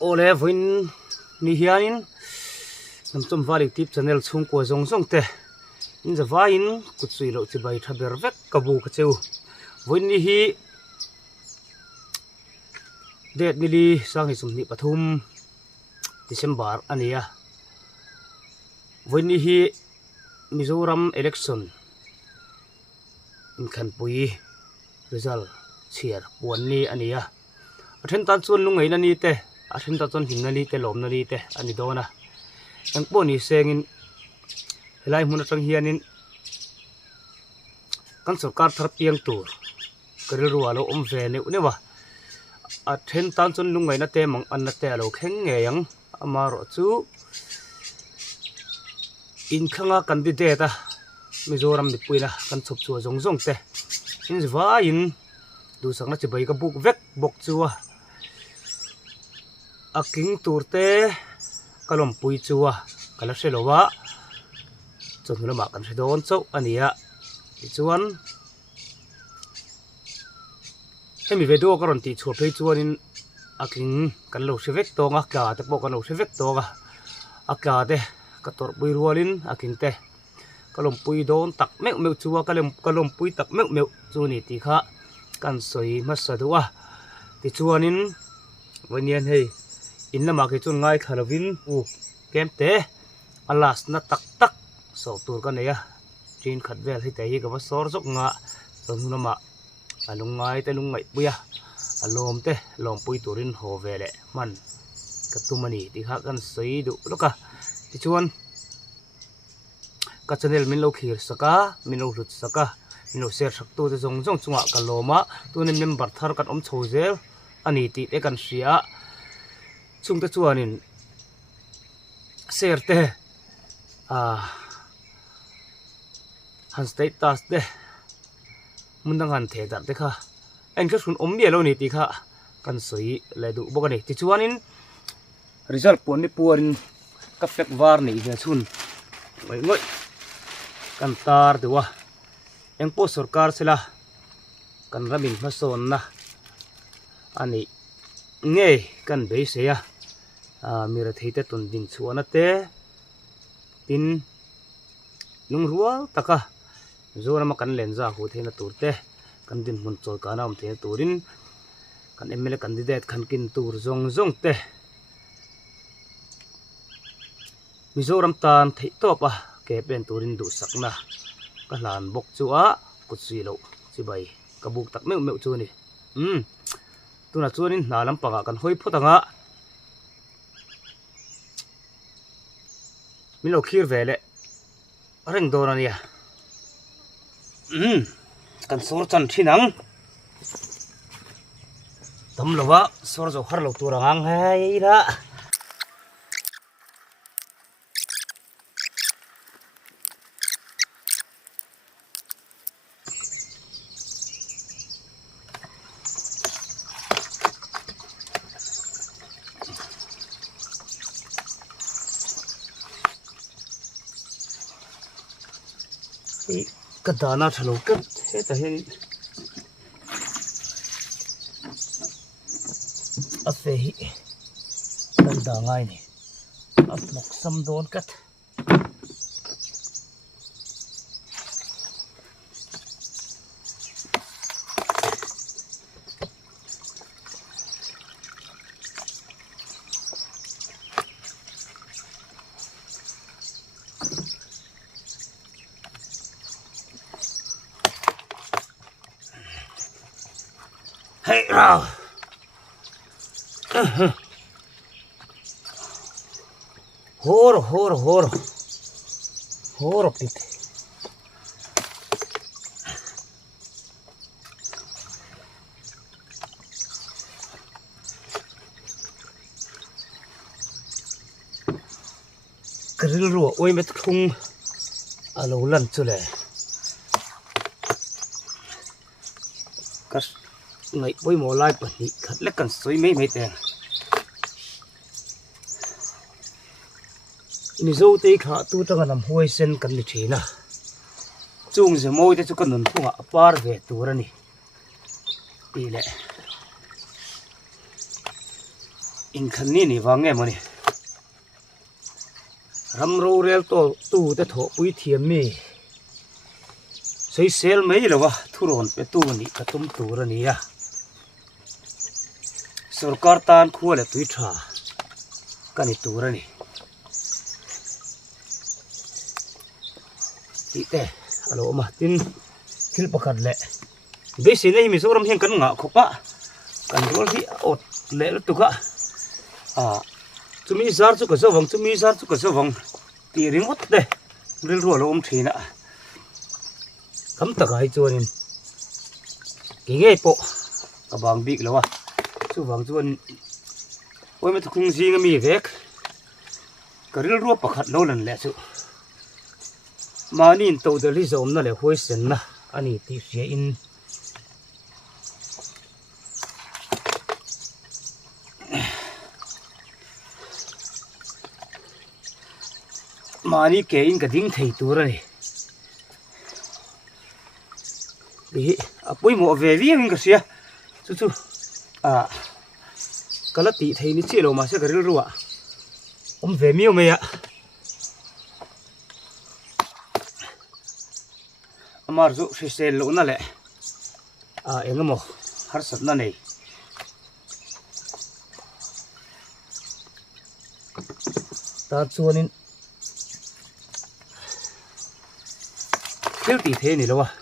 ole voin ni hianin nam chom valik tip channel chung ko zong zong te in za vain kutsui lo chi bai thaber vek kabu ka cheu voin ni hi det mili sang hi sumni pathum December ania voin ni hi Mizoram election in khan pui result chiar puan ni ania athen tan chun lungai na ni te athen ta chon hing na ni te lom na ni te ani dona ang po ni sengin helai mun atang hianin kan sarkar thar piang tur karil rualo om ve ne unewa athen tan chon lungai na te mang an na te alo kheng nge yang amaro chu in khanga candidate a Mizoram mi puina kan chop chu zong zong te in zwa in du sangna chi bai ka buk vek bok chuwa aking turte kalom pui chuwa kala selowa chonhuna ma kan sedon chau ania chuan hemi vedo karon ti chho phei chuanin aking kan lo sevek tonga ka te po kan lo sevek tonga aka te kator pui rualin aking te kalom pui don tak meu meu chuwa kalom pui tak meu meu chu ni ti kha kan soi ma sadua ti chuanin wanian hei inna ma ke chun ngai khalovin u kemte alas na tak tak so tur ka neya trin khat vel hi te hi ka sor jok nga chonhuna ma alungai te lungai puya alom te lom pui turin ho vele man katumani ti kha kan soi du loka ti chuan ka channel min lo khir saka min lo hlut saka min lo share sak tu te jong jong chunga kaloma tunin member thar kan om chozel ani ti te kan sia chungte chuanin share te han status te mundang han the dar te kha en ka sun om bia lo ni ti kha kan soi le du bokani ti chuanin result pon ni puarin ka fek war ni ve chun ngoi ngoi kan tar dewa engpo sarkar sela kan ramin mason na ani nge kan be se ya mira theite tun ding chuana te tin lung rual taka zora ma kan len za hu thena turte kan din mun chol kana om the turin kan MLA candidate khan kin tur zong zong te Mizoram tan thei topa ke pen turin du sakna ka hlan bok chu a kutsui lo chi bai ka buk tak meu meu chu ni tuna chuanin hna lampanga kan hoi photanga milo khir vele reng dor ania kan sor chan thinang tam lowa sor zo har lo turangang hai ra cái dana thalo kat he ta hen a fe hi kan da ngai ni a mok sam don kat hey rao horo pit karil ro oi met khung alo lan chule kas ngai boi mo lai pa ni khat le kan soi mai mai te ni zo te kha tu ta ganam hoi sen kan ni thina chung je moi te chu kan nun phunga par ve turani ปีแหละ in khăn ni vang nghe mà nè ram rô rel to tu te tho pui thiam mi sei sel mấy lo wa thuron pe tu ni ka tum tu ra ni ya sarkar tan khu le tui tha ka ni tu ra ni ti te alo ma tin thil pakhat le be si nei mi so ram heng kan nga khopa kan rol hi ot le tu ka chumi zar chu ka zawang chumi zar chu ka zawang ti ring ot de ril ro lo thina kam ta gai chuanin ki nge po ka bang bik lawa chu wang chuan oi ma thung jing mi vek ka ril ro pakhat lo lan le chu manin to de li zom na le hoi sen na ani ti ria in mani ke in ka ding thei tur ani bi apoi mo ve vi min ka sia chu chu kala ti thei ni chi lo ma se ka ril ruwa ve mi me ya amar zu se sel lo na le engamo har sat na nei ta chuanin thiếu tí thế này đâu à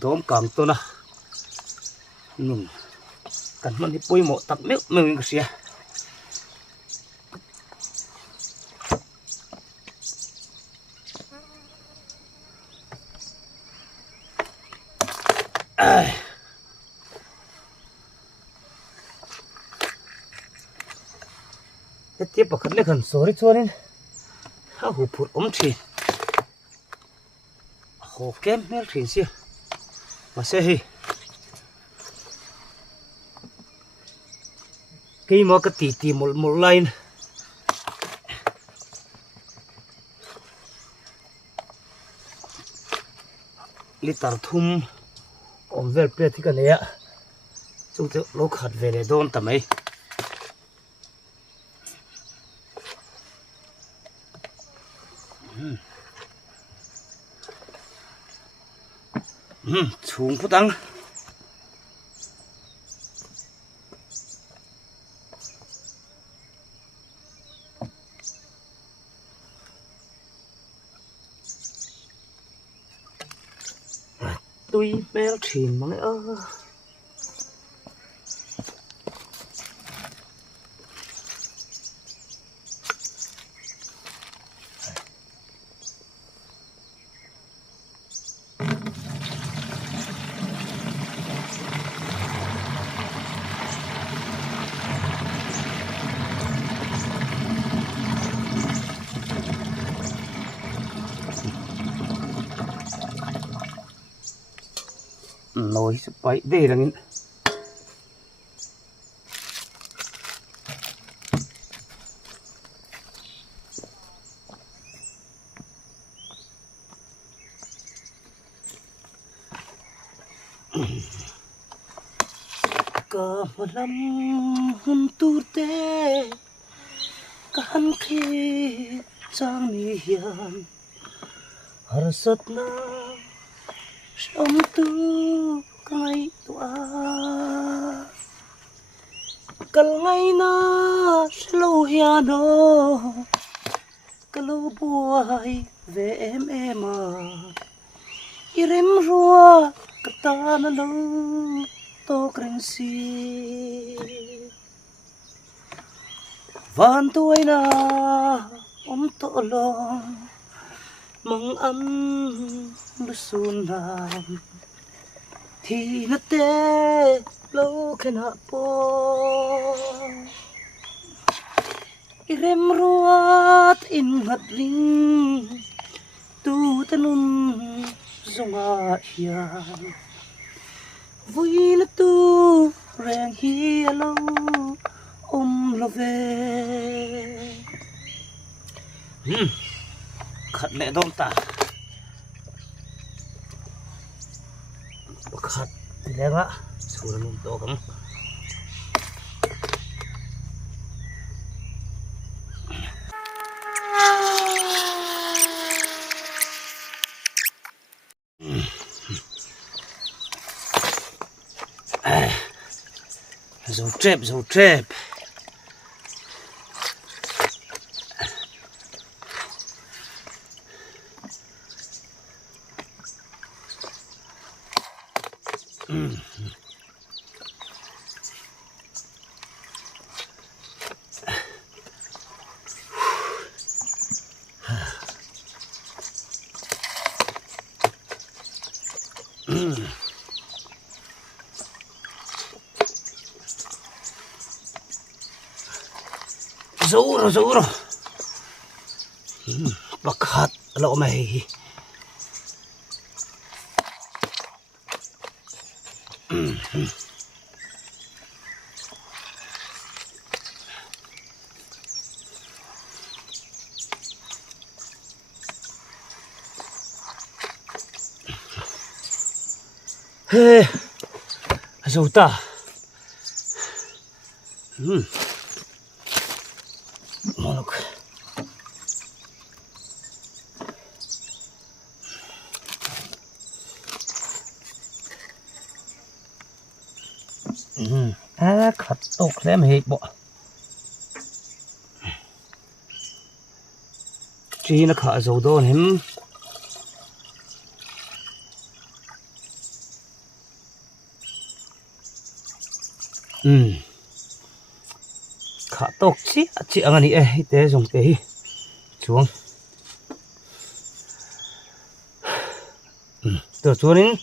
đốm cầm tôi na cần mình đi bôi mộ tập miếng mình cái gì tiếp vào khẩn lấy khẩn số đi cho nên hụt phụt thì hồ kem mel thìn xia mà xe hi cái mà cái tì một line litar thum om vel pe thi ka ne ya chu te lo khat ve le don ta mai chung phụ tăng tôi mèo thìn mà ơ nồi súp bậy về là những cả một năm hun tu tê cả hắn khi trang mi hiền har sat na sống tu cái tua cần ngày na lâu hiano kalau buai về em à irem rua kata na lo to krensi van tuai na to lo mong âm lusunan thì nó tê lâu khen hạ po irem ruat in hat ring tu tanun zonga hian vui na tu reng hi alo lo ve khát lệ đông ta khát thì lẽ ngã xuống lên to cắm Dấu trép. Dấu rồi. Bạc hạt lỗ mày. Hey, dấu ta. Maluk. Khát tục xem hết bộ. Chỉ nó khá dấu đồn hiếm. Khá tục chị ăn đi ấy tế dùng tế xuống. Từ xuống đến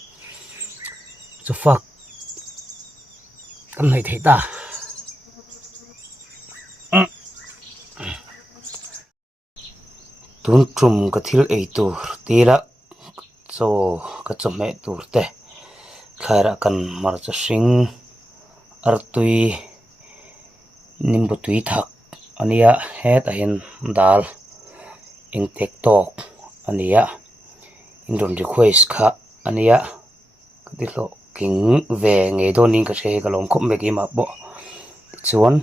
cho phật tâm này thấy ta tuôn trùm cái thiếu ấy tu tí ra cho cái chồng mẹ tu te khai ra cần mar cho sinh ar tui nim bu tui thak ania het a hin dal in tek tok ania in ron request kha ania cái lo kính về nghề đôn ninh cái xe cái lồng khom về cái mà bộ chuan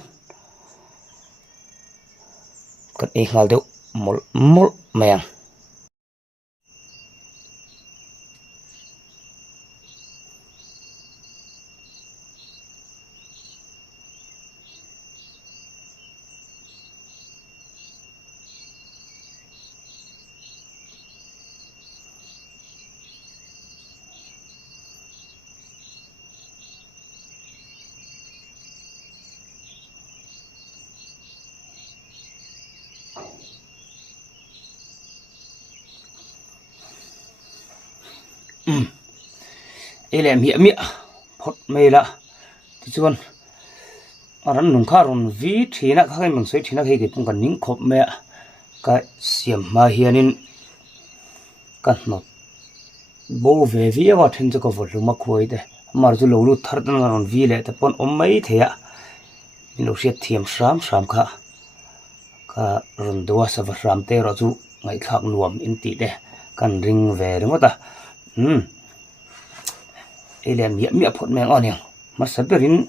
cái ấy ngal đều một mèn ấy là mía phốt mê là thì chuan ran nung kha ron vi thina kha mình soi thina cái pung kan ning khop me cái siam ma hianin kan not bo ve vi wa then cho ko vol ma khoi de mar chu lo lu thar dan ron vi le te pon om mai theya lo sia thiam sam kha ka ron do sa va ram te ro chu ngai khak nuam in ti de kan ring ve ringo ta ele mía phốt mèn on yang mà sắp đến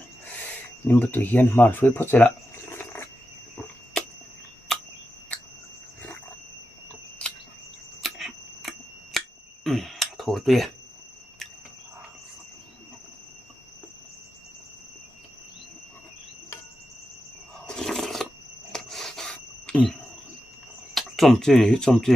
nhưng mà tụi hiền mà suy phốt sẽ thổi tươi trông chi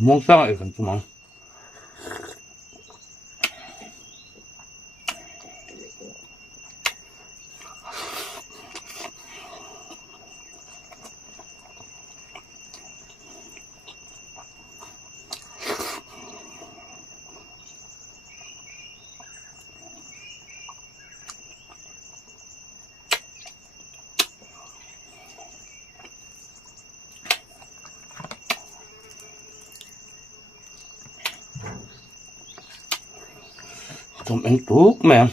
mong sao lại cần mong thùng anh tuốt mẹ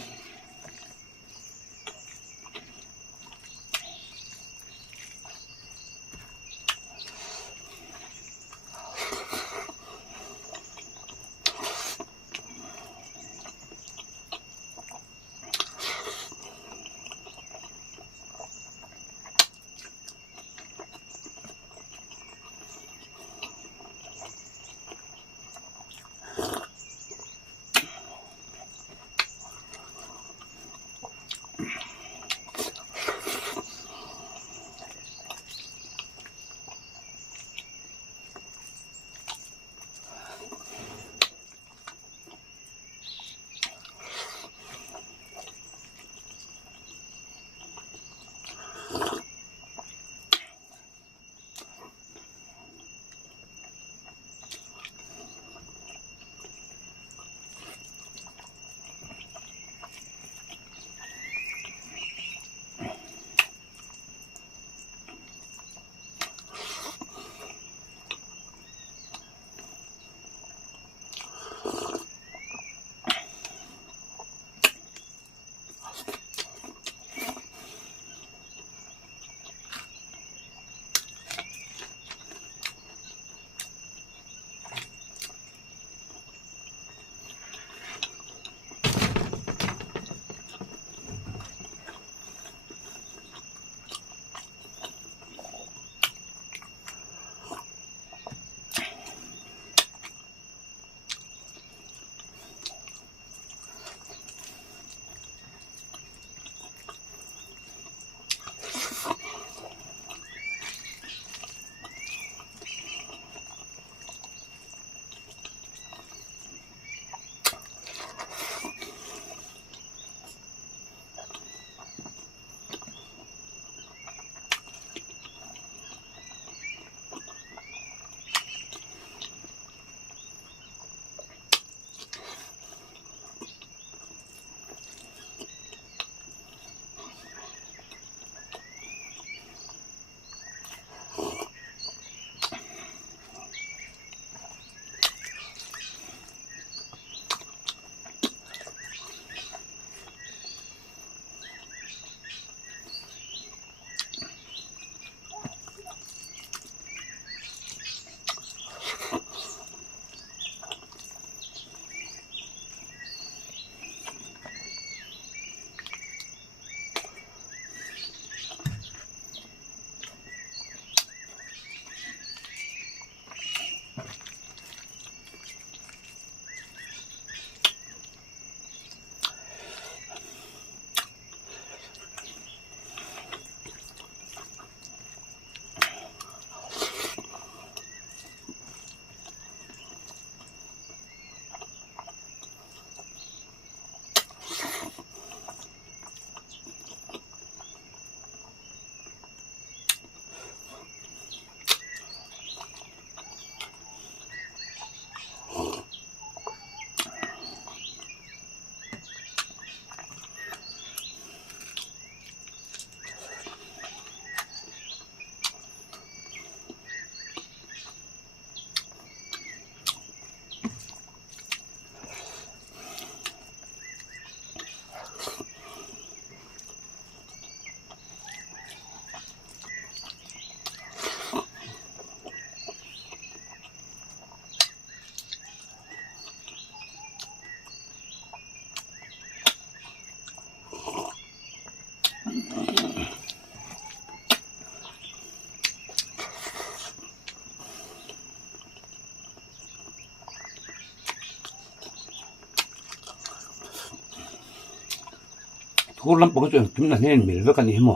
thua lắm bằng chuyện chúng là nên mình với cái này mà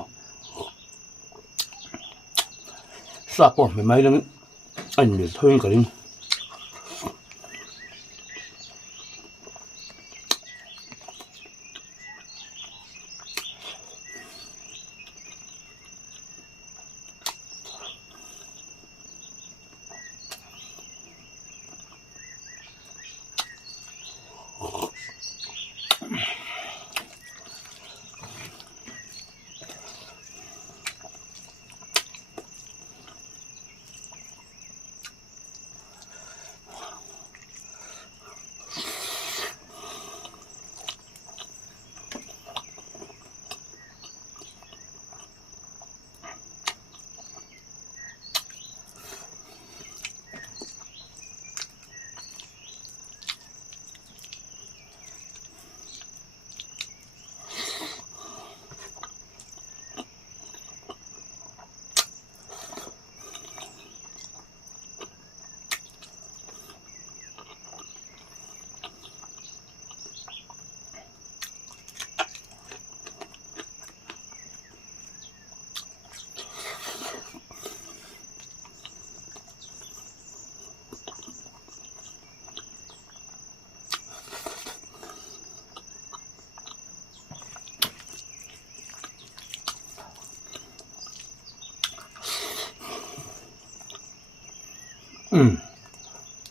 sao bỏ mày mấy lần anh mình thôi cái đi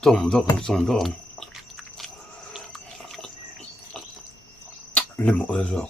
trồng đó lên một rồi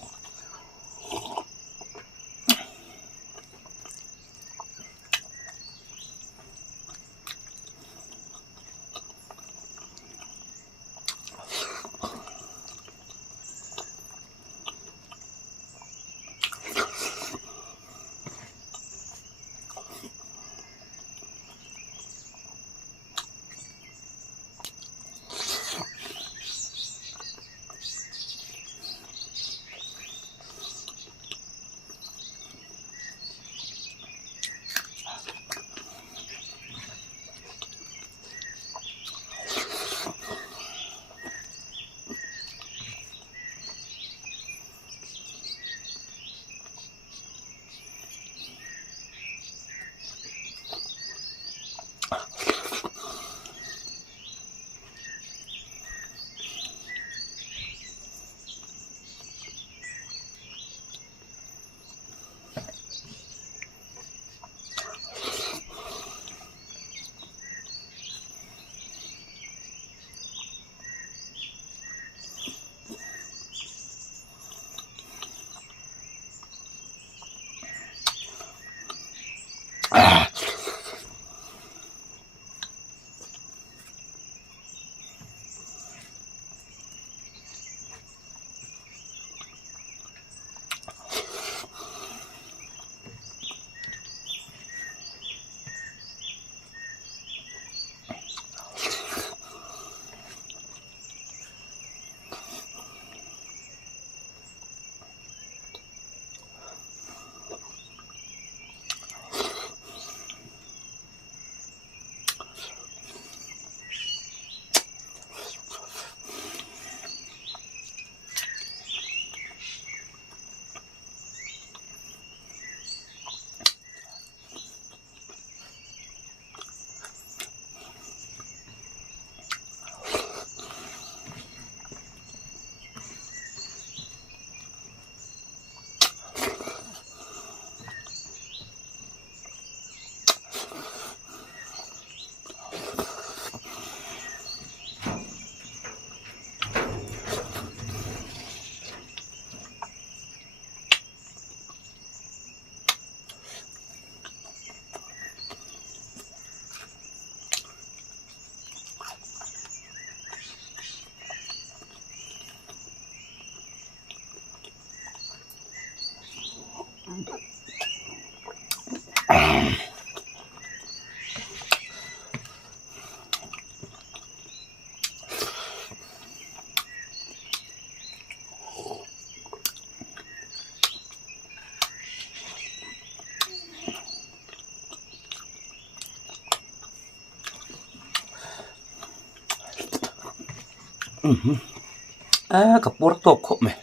cặp bột to khổ mày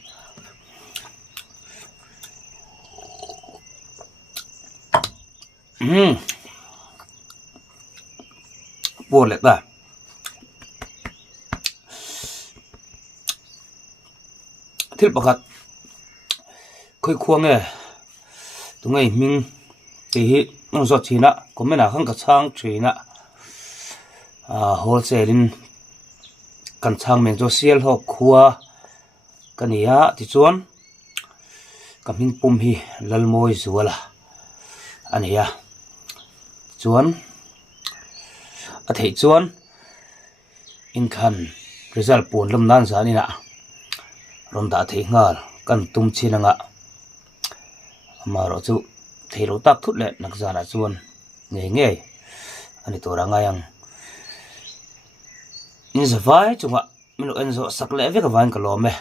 bột lại ta thiết bạc hạt khơi khuang nghe tụi ngày mình thì nó giọt chỉ nè có mấy nào không cả sang chỉ nè wholesale kan chang meng cho sial ho khua kania ti chuan kaming pum hi lalmoi zuala ania chuan a thei chuan in khan result pon lam nan za ni na rom da thei ngal kan tum chinanga amaro chu thei ro tak thut le nak za na chuan nge nge ani to ranga yang in zavai chunga minu enzo sakle ve ka van ka lo me